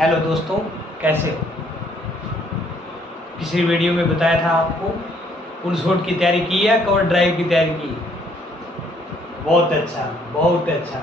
Hello दोस्तों, कैसे हो। पिछली वीडियो में बताया था आपको पुल शॉट की तैयारी की है, कवर ड्राइव की तैयारी की। बहुत अच्छा, बहुत अच्छा।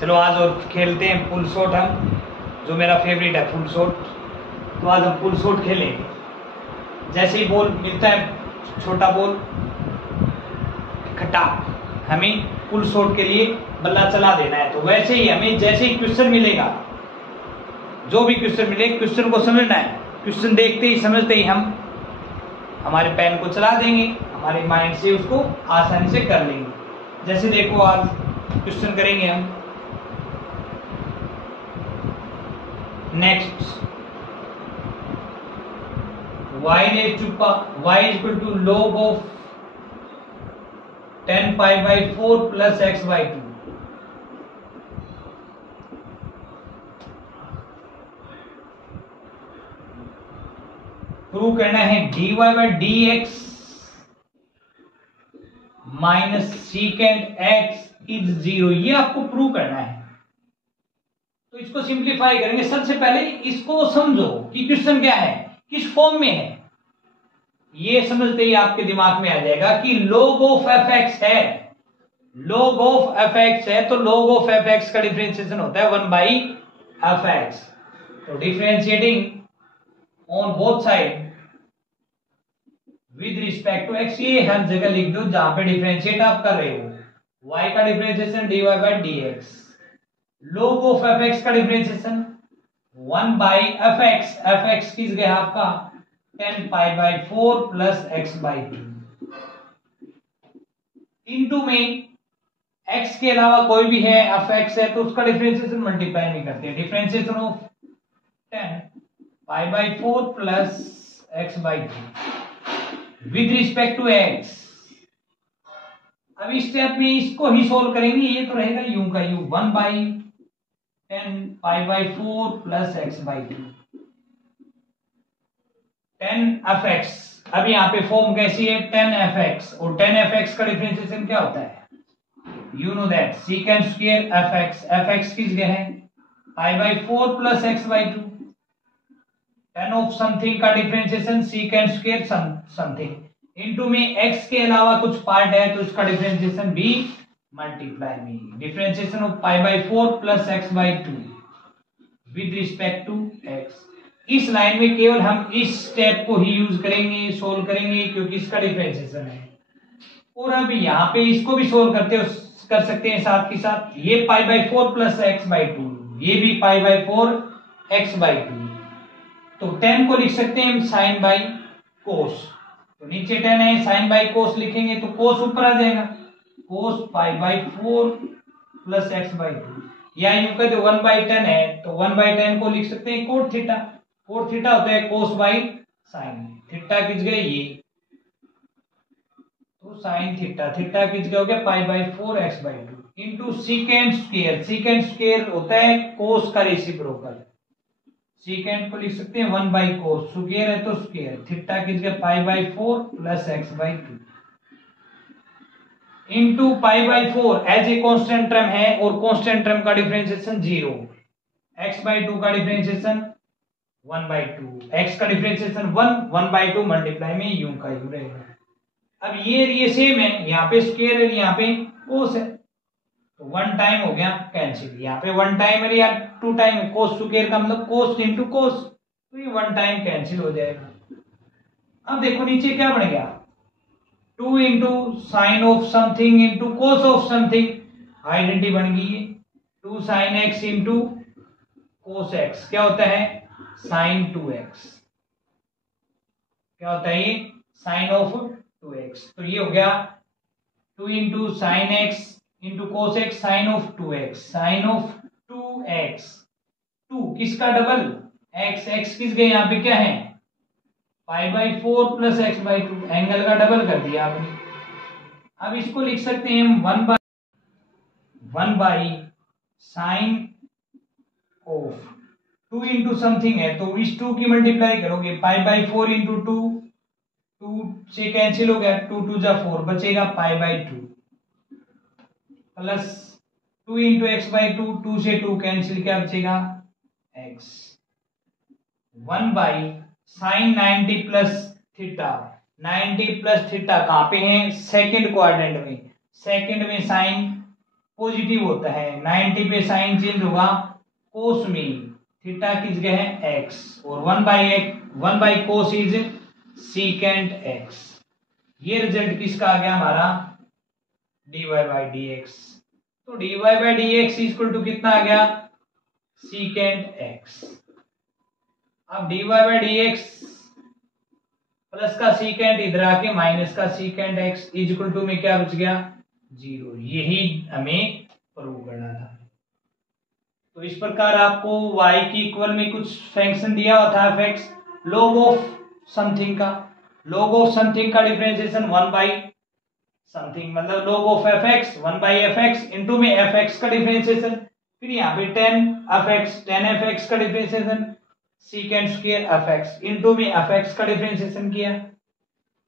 चलो आज और खेलते हैं पुल शॉट, हम जो मेरा फेवरेट है पुल शॉट। तो आज हम पुल शॉट खेलेंगे। जैसे ही बॉल मिलता है, छोटा बॉल खटा, हमें पुल शॉट के लिए बल्ला चला देना है। तो वैसे ही हमें जैसे ही क्वेश्चन मिलेगा, जो भी क्वेश्चन मिले, क्वेश्चन को समझना है। क्वेश्चन देखते ही समझते ही हम हमारे पेन को चला देंगे, हमारे माइंड से उसको आसानी से कर लेंगे। जैसे देखो आज क्वेश्चन करेंगे हम। Next, y is equal to log of 10 pi by 4 plus x by 2। Prove करना है dy by dx minus secant x is 0। ये आपको प्रूव करना है। तो इसको सिंप्लीफाई करेंगे। सबसे पहले इसको समझो कि क्वेश्चन क्या है, किस फॉर्म में है। ये समझते ही आपके दिमाग में आ जाएगा कि log of fx है। log of fx है तो log of fx का डिफरेंशिएशन होता है 1 by fx। तो differentiating on both side with respect to x, ये हर जगह लिख दो जहां पे डिफरेंशिएट आप कर रहे हो। y का differentiation dy by dx, log of fx का डिफरेंशिएशन 1 by fx, fx किस गया आपका 10 pi by 4 plus x by 2 into में x के अलावा कोई भी है fx है तो उसका डिफरेंशिएशन मल्टीप्लाई नहीं करते। Differentiation of 10 pi by 4 plus x by 2 with respect to x। अब इस स्टेप में इसको ही सोल्व करेंगे। ये तो रहेगा u का u 1 by 10 pi by 4 plus x by 2 10 fx। अब यहाँ पे फॉर्म कैसी है 10 fx, और 10 fx का डिफरेंशिएशन क्या होता है, you know that secant square fx। fx किस गया है pi by 4 plus x by 2। 10 of something का differentiation secant square something into में x के अलावा कुछ पार्ट है तो इसका डिफरेंशिएशन भी मल्टीप्लाई में। Differentiation of pi by 4 plus x by 2 with respect to x। इस लाइन में केवल हम इस स्टेप को ही यूज करेंगे, सोल्व करेंगे, क्योंकि इसका डिफरेंशिएशन है। और अब यहाँ पे इसको भी सोल्व कर सकते हैं साथ के साथ। ये pi by 4 plus x by 2, ये भी pi by 4 x by 2। तो 10 को लिख सकते हैं हम sin by cos। तो नीचे 10 है, sin by cos लिखेंगे तो cos ऊपर आ जाएगा, cos pi by 4 plus x by 2। या यूं कहते 1 by 10 है तो 1 by 10 को लिख सकते हैं cot थीटा। cot थीटा होता है cos by sin। थीटा किस गए ये, तो sin थीटा, थीटा किस गया हो गया pi by 4 x by 2 into secant square. secant square होता है cos का रेसिप्रोकल। secant को लिख सकते हैं 1 by cos, स्क्वायर है तो स्क्वायर, थीटा किस गया pi by 4 plus x by 2 into pi by 4 as a constant term है, और कांस्टेंट टर्म का डिफरेंशिएशन 0। x by 2 का डिफरेंशिएशन 1 by 2, x का डिफरेंशिएशन 1 by 2 मल्टीप्लाई में u का u रहेगा। अब ये सेम है, यहाँ पे स्क्वायर है, यहाँ पे कोस है, तो 1 टाइम हो गया कैंसिल। यहाँ पे 1 टाइम है या 2 टाइम है, कोस स्क्वायर का मतलब कोस इंटू कोस, तो ये 1 टाइम कैंसिल हो जाएगा। अब देखो नीचे क्या बन गया 2 into sine of something into cos of something, identity बन गई है। 2 sign x into cos x क्या होता है साइन 2x। क्या होता है ये साइन ऑफ 2x। तो ये हो गया 2 into sine x into cos x sine of 2x, sine of 2x। 2 किसका डबल x, x किस गए यहाँ पे क्या है पाई by 4 plus x by 2, angle का डबल कर दिया आपने। अब इसको लिख सकते हैं हम 1 by sine of 2 into something है तो इस 2 की मल्टीप्लाई करोगे पाई बाई 4 इंटू 2, 2 से कैंसिल हो गया, 2 2 जा 4 बचेगा pi by 2 plus 2 into x by 2, 2 से 2 कैंसिल क्या बचेगा x 1 by sine 90 plus theta. 90 plus theta कहाँ पे है? सेकंड क्वाड्रेंट में। सेकंड में साइन पॉजिटिव होता है, 90 पे साइन चेंज होगा कोस में, थीटा की जगह है एक्स, और 1 by cos is secant x. ये रिजल्ट किसका आ गया हमारा? dy by d x. तो dy by d x equal to कितना आ गया? Secant x. अब dy by d x plus का सीकेंट इधर आके माइनस का सीकेंट एक्स इक्वल टू में क्या बच गया? 0। यही हमें प्रूव करना था। तो इस प्रकार आपको y की इक्वल में कुछ फंक्शन दिया हुआ था fx, log ऑफ समथिंग का, log ऑफ समथिंग का डिफरेंशिएशन 1 बाई समथिंग, मतलब log of fx 1 by fx into में fx का डिफरेंशिएशन, फिर यहाँ पे 10 fx का differentiation secant square fx into में fx का डिफरेंशिएशन किया,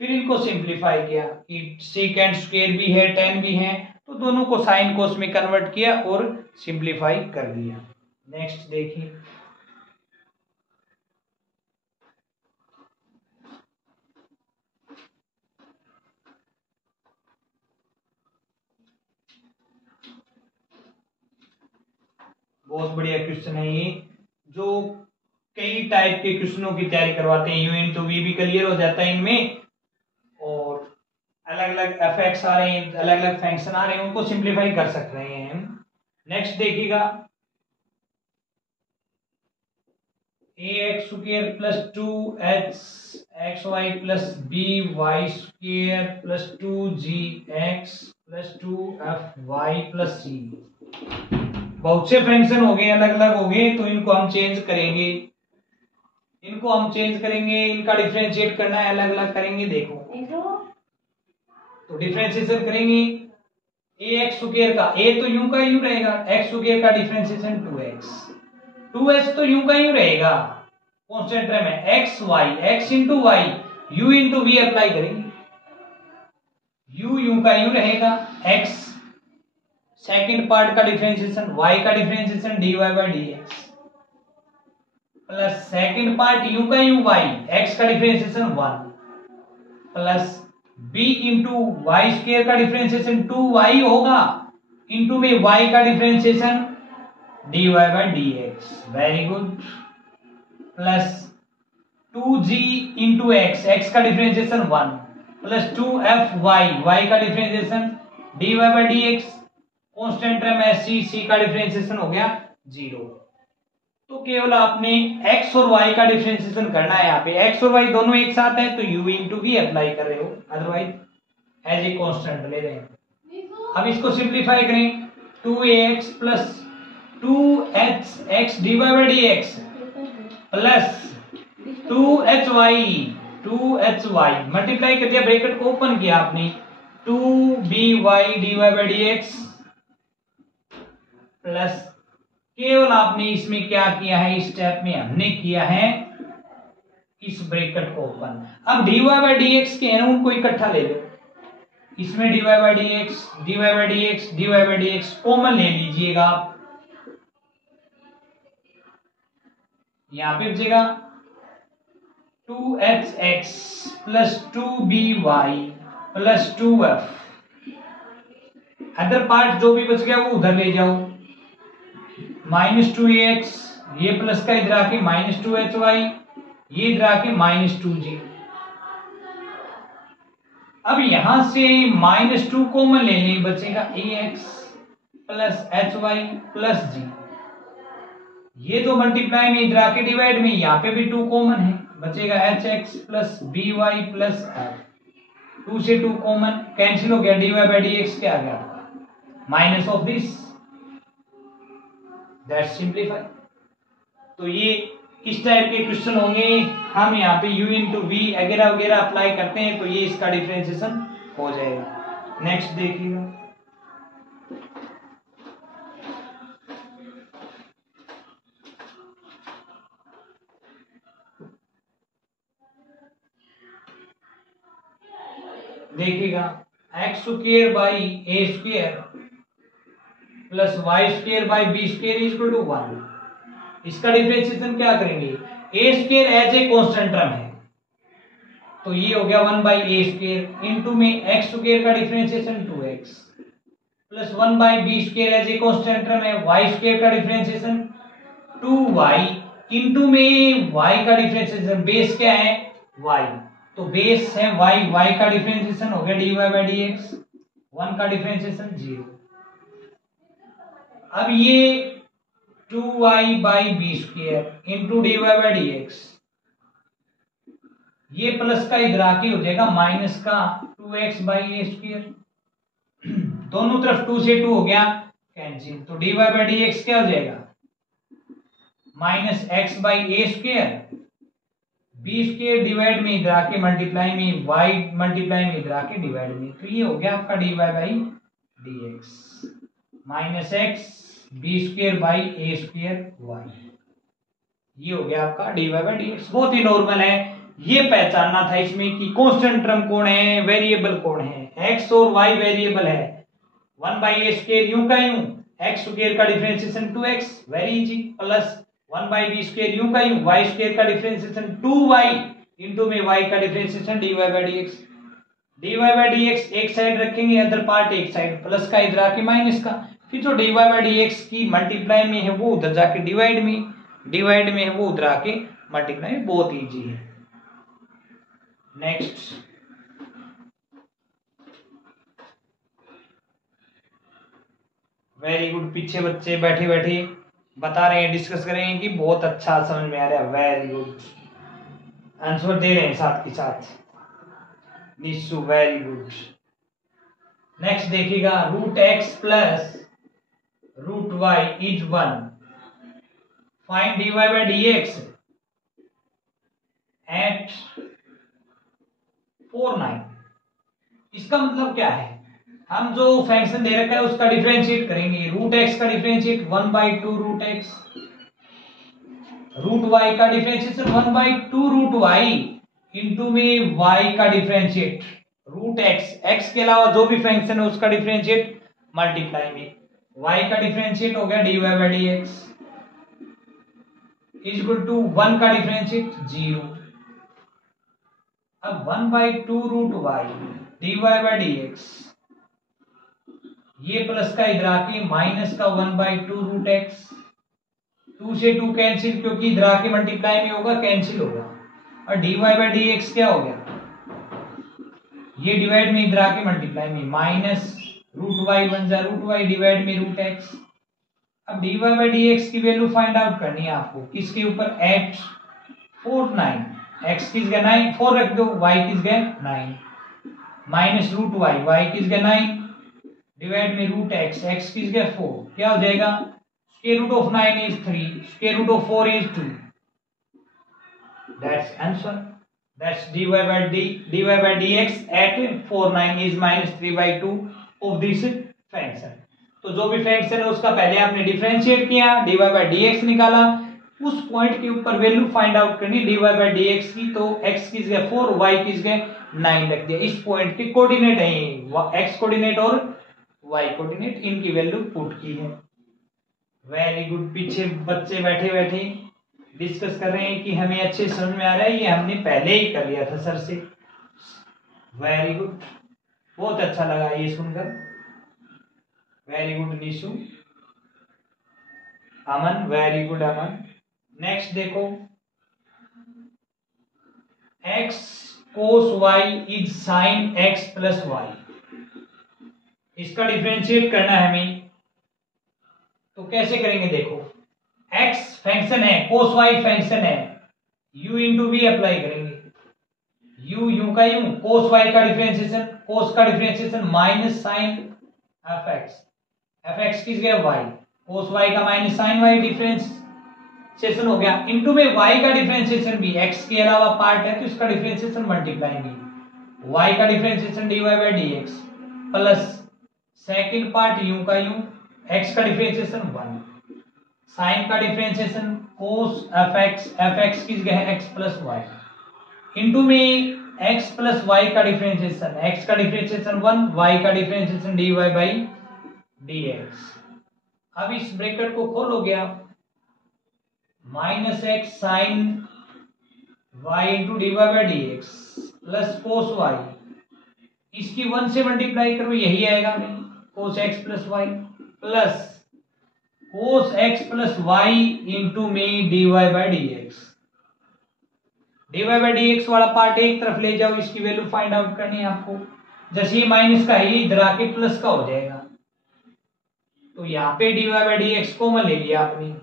फिर इनको सिंपलीफाई किया कि secant स्क्वायर भी है 10 भी है, तो दोनों को साइन कोस में कन्वर्ट किया और सिंपलीफाई कर दिया। नेक्स्ट देखिए, बहुत बढ़िया क्वेश्चन है ये, जो कई टाइप के क्वेश्चनों की तैयारी करवाते हैं। यू इंटू वी भी क्लियर हो जाता है इनमें, और अलग अलग एफएक्स आ रहे हैं, अलग अलग फंक्शन आ रहे हैं, उनको सिंपलीफाई कर सकते हैं हम। नेक्स्ट देखिएगा, ax square plus 2hxy plus by square plus 2gx plus 2fy plus c। बहुत से फंक्शन हो गए, अलग अलग हो गए, तो इनको हम चेंज करेंगे, इनका डिफरेंशिएट करना है, अलग अलग करेंगे। देखो तो डिफरेंशिएशन करेंगे ax स्क्वायर का, a तो यूं का यूं रहेगा, x स्क्वायर का डिफरेंशिएशन 2x तो यूं का यूं रहेगा, कांस्टेंट टर्म है x into y, u into v apply करेंगे, u यूं का यूं रहेगा, x सेकंड पार्ट का डिफरेंशिएशन, y का differentiation dy by dx plus second part u का u y, x का differentiation 1 plus b into y square का differentiation 2y होगा, into में y का differentiation dy by dx, very good, plus 2g into x का differentiation 1 plus 2fy, y का differentiation dy by dx, constant term है c का differentiation हो गया 0। तो केवल आपने x और y का डिफरेंशिएशन करना है। यहाँ पे x और y दोनों एक साथ है तो u इंटू वी अप्लाई कर रहे हो, अदरवाइज एज ए कांस्टेंट ले रहे हैं। अब इसको सिंपलीफाई करें, 2ax plus 2hx dy by dx plus 2hy multiply कर दिया, ब्रैकेट को ओपन किया आपने, 2by dy by dx plus केवल आपने इसमें क्या किया है, इस स्टेप में हमने किया है इस ब्रैकेट को ओपन। अब dy बाई dx के हैं ना, उनको इकट्ठा ले लो, इसमें dy बाई dx कॉमन ले लीजिएगा आप, यहां पे बचेगा 2hx plus 2by plus 2f, other part जो भी बच गया वो उधर ले जाओ, माइनस 2ax, ये प्लस का इधर आके माइनस 2hy, ये इधर आके माइनस 2g। अब यहां से माइनस 2 कॉमन ले लें, बचेगा ax plus hy plus g, ये दो मल्टीप्लाई में इधर आके डिवाइड में, यहाँ पे भी 2 कॉमन है, बचेगा hx plus by plus f, 2 से 2 कॉमन कैंसिल हो गया, dy बाई dx क्या आ गया, minus of this, that's simplify. तो ये इस टाइप के क्वेश्चन होंगे, हम यहाँ पे u इंटू वी वगैरह वगैरह अप्लाई करते हैं तो ये इसका डिफरेंशिएशन हो जाएगा। नेक्स्ट देखिएगा, x square by a square plus y square by b square equal to 1, इसका डिफरेंशिएशन क्या करेंगे, a square as a constant term है तो ये हो गया 1/a² इनटू में x स्क्वायर का differentiation 2x plus 1/b² as a constant term है, y स्क्वायर का डिफरेंशिएशन 2y इनटू में y का डिफरेंशिएशन, बेस क्या है y, तो बेस है y का डिफरेंशिएशन हो गया dy/dx, 1 का डिफरेंशिएशन 0। अब ये 2y/b² इनटू dy/dx, ये प्लस का इधर आके हो जाएगा माइनस का 2x/a², दोनों तरफ 2 से 2 हो गया कैंसिल, तो dy/dx क्या हो जाएगा -x/a², b² डिवाइड में इधर आके मल्टीप्लाई में, y मल्टीप्लाई में इधर आके डिवाइड में, तो ये हो गया आपका dy/dx -x b²/a²y, ये हो गया आपका dy/dx। बहुत ही नॉर्मल है, ये पहचानना था इसमें कि कांस्टेंट टर्म कौन है, वेरिएबल कौन है। x और y वेरिएबल है, 1/a² यूं का यूं, x स्क्वायर का differentiation 2x very easy, plus 1/b² यूं का यूं, y स्क्वायर का डिफरेंशिएशन 2y इनटू में y का डिफरेंशिएशन dy/dx। dy/dx एक साइड रखेंगे, अदर पार्ट एक साइड, प्लस का इधर आके माइनस का, फिर जो dy/dx की मल्टीप्लाई में है वो उधर जाके डिवाइड में है वो उधर आके मल्टीप्लाई में, बहुत इजी है। नेक्स्ट वेरी गुड, पीछे बच्चे बैठे बैठे बता रहे हैं, डिस्कस करेंगे कि बहुत अच्छा समझ में आ रहा है, वेरी गुड, आंसर दे रहे हैं साथ के साथ, निशु वेरी गुड। नेक्स्ट देखिएगा, √x plus √y is 1, find dy/dx at 4, 9। इसका मतलब क्या है, हम जो फंक्शन दे रखा है उसका डिफरेंशिएट करेंगे, √x का डिफरेंशिएट 1/2√x, √y का डिफरेंशिएशन 1/2√y इनटू में y का डिफरेंशिएट √x, x के अलावा जो भी फंक्शन है उसका डिफरेंशिएट मल्टीप्लाई में, y का डिफरेंशिएट हो गया dy/dx इज इक्वल टू 1 का डिफरेंशिएट 0। अब 1/2√y dy/dx, ये प्लस का इधर आके माइनस का 1/2√x, 2 से 2 कैंसिल क्योंकि इधर आके मल्टीप्लाई में होगा कैंसिल होगा, और dy/dx क्या हो गया, ये डिवाइड में इधर आके मल्टीप्लाई में, माइनस √y बन जा √y डिवाइड में √x। अब dy/dx की वैल्यू फाइंड आउट करनी है आपको, किसके ऊपर, एट 4, 9, x किस गया 9, 4 रख दो, y किस गया 9, माइनस √y, y किस गया 9 डिवाइड में √x, x किस गया 4, क्या हो जाएगा, square root of 9 is 3, square root of 4 is 2, that's answer, that's dy/dx at 4, 9 is -3/2 of this function. तो जो भी फंक्शन है उसका पहले आपने डिफरेंशिएट किया, dy/dx निकाला, उस पॉइंट के ऊपर वैल्यू फाइंड आउट करनी dy/dx की, तो x किस गया 4, y किस गया 9 रख दिया, इस पॉइंट के कोऑर्डिनेट है, x कोऑर्डिनेट और y कोऑर्डिनेट, इनकी वैल्यू पुट की है। वेरी गुड, पीछे बच्चे बैठे बैठे डिस्कस कर रहे हैं कि हमें अच्छे समझ में आ रहा है, ये हमने पहले ही कर लिया था सर से। वेरी गुड, बहुत अच्छा लगा ये सुनकर, वेरी गुड निशु, अमन, वेरी गुड अमन। नेक्स्ट देखो, x cos y is sin x plus y, इसका डिफरेंशिएट करना है हमें, तो कैसे करेंगे, देखो x फंक्शन है, cos y फंक्शन है, u इंटू v अप्लाई करेंगे, u का u, cos y का डिफरेंशिएशन, cos का डिफरेंशिएशन माइनस sin fx किस गया y, cos y का माइनस sin y डिफरेंशिएशन हो गया, इनटू में y का डिफरेंशिएशन भी, x के अलावा पार्ट है तो इसका डिफरेंशिएशन मल्टीप्लाई भी, y का differentiation dy/dx plus second part u का u, x का डिफरेंशिएशन 1, sin का डिफरेंशिएशन cos fx किस गया है x प्लस y, इनटू में x प्लस y का डिफरेंशिएशन, x का डिफरेंशिएशन 1, y का डिफरेंशिएशन dy/dx। अब इस ब्रैकेट को खोलोगे आप, minus x sine y into d y by d x plus cos y, इसकी 1 से मल्टीप्लाई करो, यही आएगा नहीं, cos x plus y plus cos x plus y into में d y by d x. D y by d x वाला part एक तरफ ले जाओ, इसकी वैल्यू फाइंड आउट करनी है आपको। जैसे ये माइनस का है, ये इधर आके प्लस का हो जाएगा, तो यहाँ पे d y by d x common ले लिया आपने,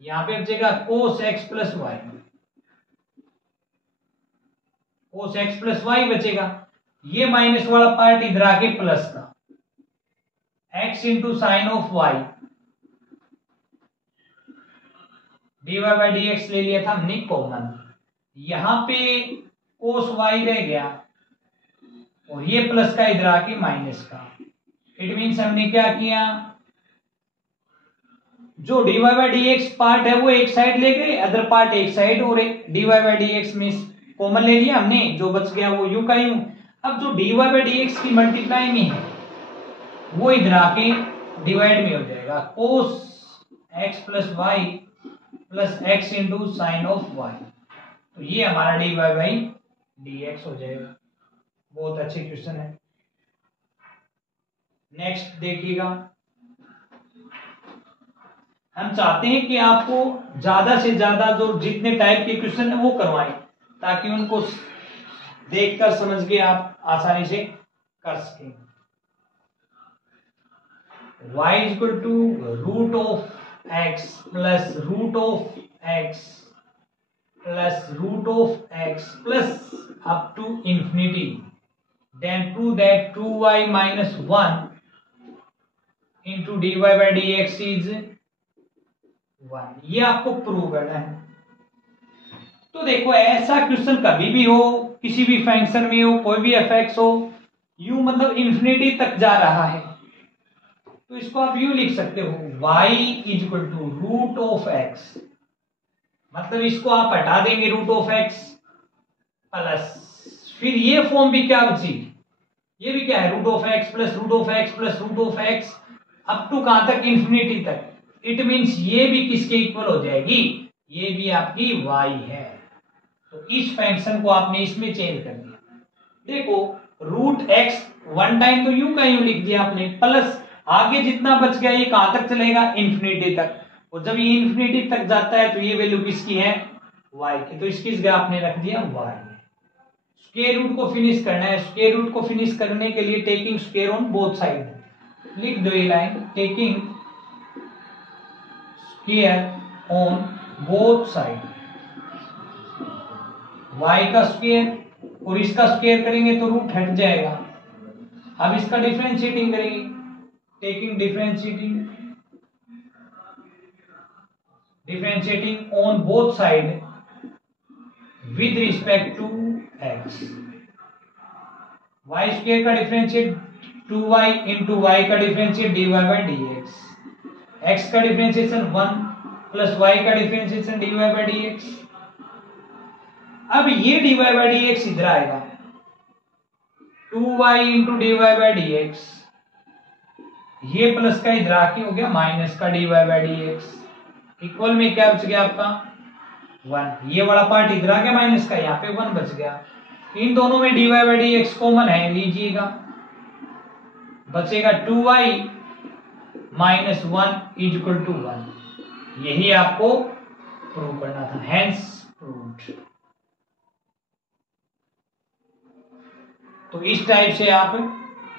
यहाँ पे बचेगा cos x plus y, cos x plus y बचेगा। ये माइनस वाला पार्ट इधर आके प्लस का, x into sine of y, d y by d x ले लिया था हमने कॉमन, यहां पे कोस वाई रह गया और ये प्लस का इधर आके माइनस का। इट मीन्स हमने क्या किया, जो d y by d x part है वो एक साइड ले गए, अदर पार्ट एक साइड, और एक d y by d x में कॉमन ले लिया हमने, जो बच गया वो यू का यू। अब जो d y by d x की मल्टीप्लाई में है वो इधर आके डिवाइड में हो जाएगा, cos x plus y plus x into sine of y, तो ये हमारा d y by d x हो जाएगा। बहुत अच्छे क्वेश्चन है। नेक्स्ट देखिएगा, हम चाहते हैं कि आपको ज्यादा से ज्यादा जो जितने टाइप के क्वेश्चन है वो करवाएं, ताकि उनको देखकर समझ के आप आसानी से कर सकें। y is equal to root of x plus root of x plus root of x plus up to infinity, then prove that 2y minus 1 into dy by dx is 1। ये आपको प्रूव करना है। तो देखो, ऐसा क्वेश्चन कभी भी हो, किसी भी फंक्शन में हो, कोई भी एफएक्स हो, यू मतलब इंफिनिटी तक जा रहा है, तो इसको आप यूं लिख सकते हो, y is equal to root of x, मतलब इसको आप हटा देंगे रूट ऑफ एक्स प्लस, फिर ये फॉर्म भी क्या बची, ये भी क्या है, root of x plus root of x plus root of x up to कहां तक, इंफिनिटी तक। इट मींस ये भी किसके इक्वल हो जाएगी, ये भी आपकी y है। तो इस फंक्शन को आपने इसमें चेंज कर दिया। देखो, रूट एक्स वन टाइम तो यूं का यूं लिख दिया आपने, प्लस आगे जितना बच गया ये कहां तक चलेगा, इंफिनिटी तक, और जब ये इंफिनिटी तक जाता है तो ये वैल्यू किसकी है, y की, तो इसकी जगह आपने रख दिया y। स्क्वायर रूट को फिनिश करना है, स्क्वायर रूट को फिनिश करने के लिए taking square on both side, लिख दो ये line, taking square on both side, y का स्क्वायर और इसका स्क्वायर करेंगे तो रूट हट जाएगा। अब इसका डिफरेंशिएटिंग करेंगे, taking differentiating on both side with respect to x, y square का डिफरेंशिएट 2y इंटू y का differentiate dy by dx, x का डिफरेंशिएशन 1 प्लस y का डिफरेंशिएशन dy बाई dx। अब ये dy बाई dx इधर आएगा, 2y into dy by dx, ये plus का इधर आके हो गया माइनस का dy बाई dx, इक्वल में क्या बच गया आपका 1, ये वाला पार्ट इधर आ गया माइनस का, यहाँ पे 1 बच गया। इन दोनों में dy बाई dx कॉमन है, लीजिएगा, बचेगा 2y minus 1 is equal to 1। यही आपको प्रूव करना था, हेंस प्रूव्ड। तो इस टाइप से आप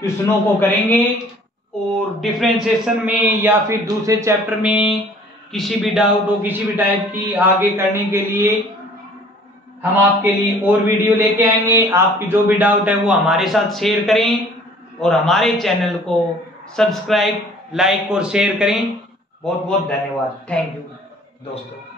क्वेश्चनों को करेंगे, और डिफरेंशिएशन में या फिर दूसरे चैप्टर में किसी भी डाउट हो, किसी भी टाइप की आगे करने के लिए हम आपके लिए और वीडियो लेके आएंगे। आपकी जो भी डाउट है वो हमारे साथ शेयर करें, और हमारे चैनल को सब्सक्राइब, लाइक और शेयर करें। बहुत बहुत धन्यवाद। थैंक यू दोस्तों।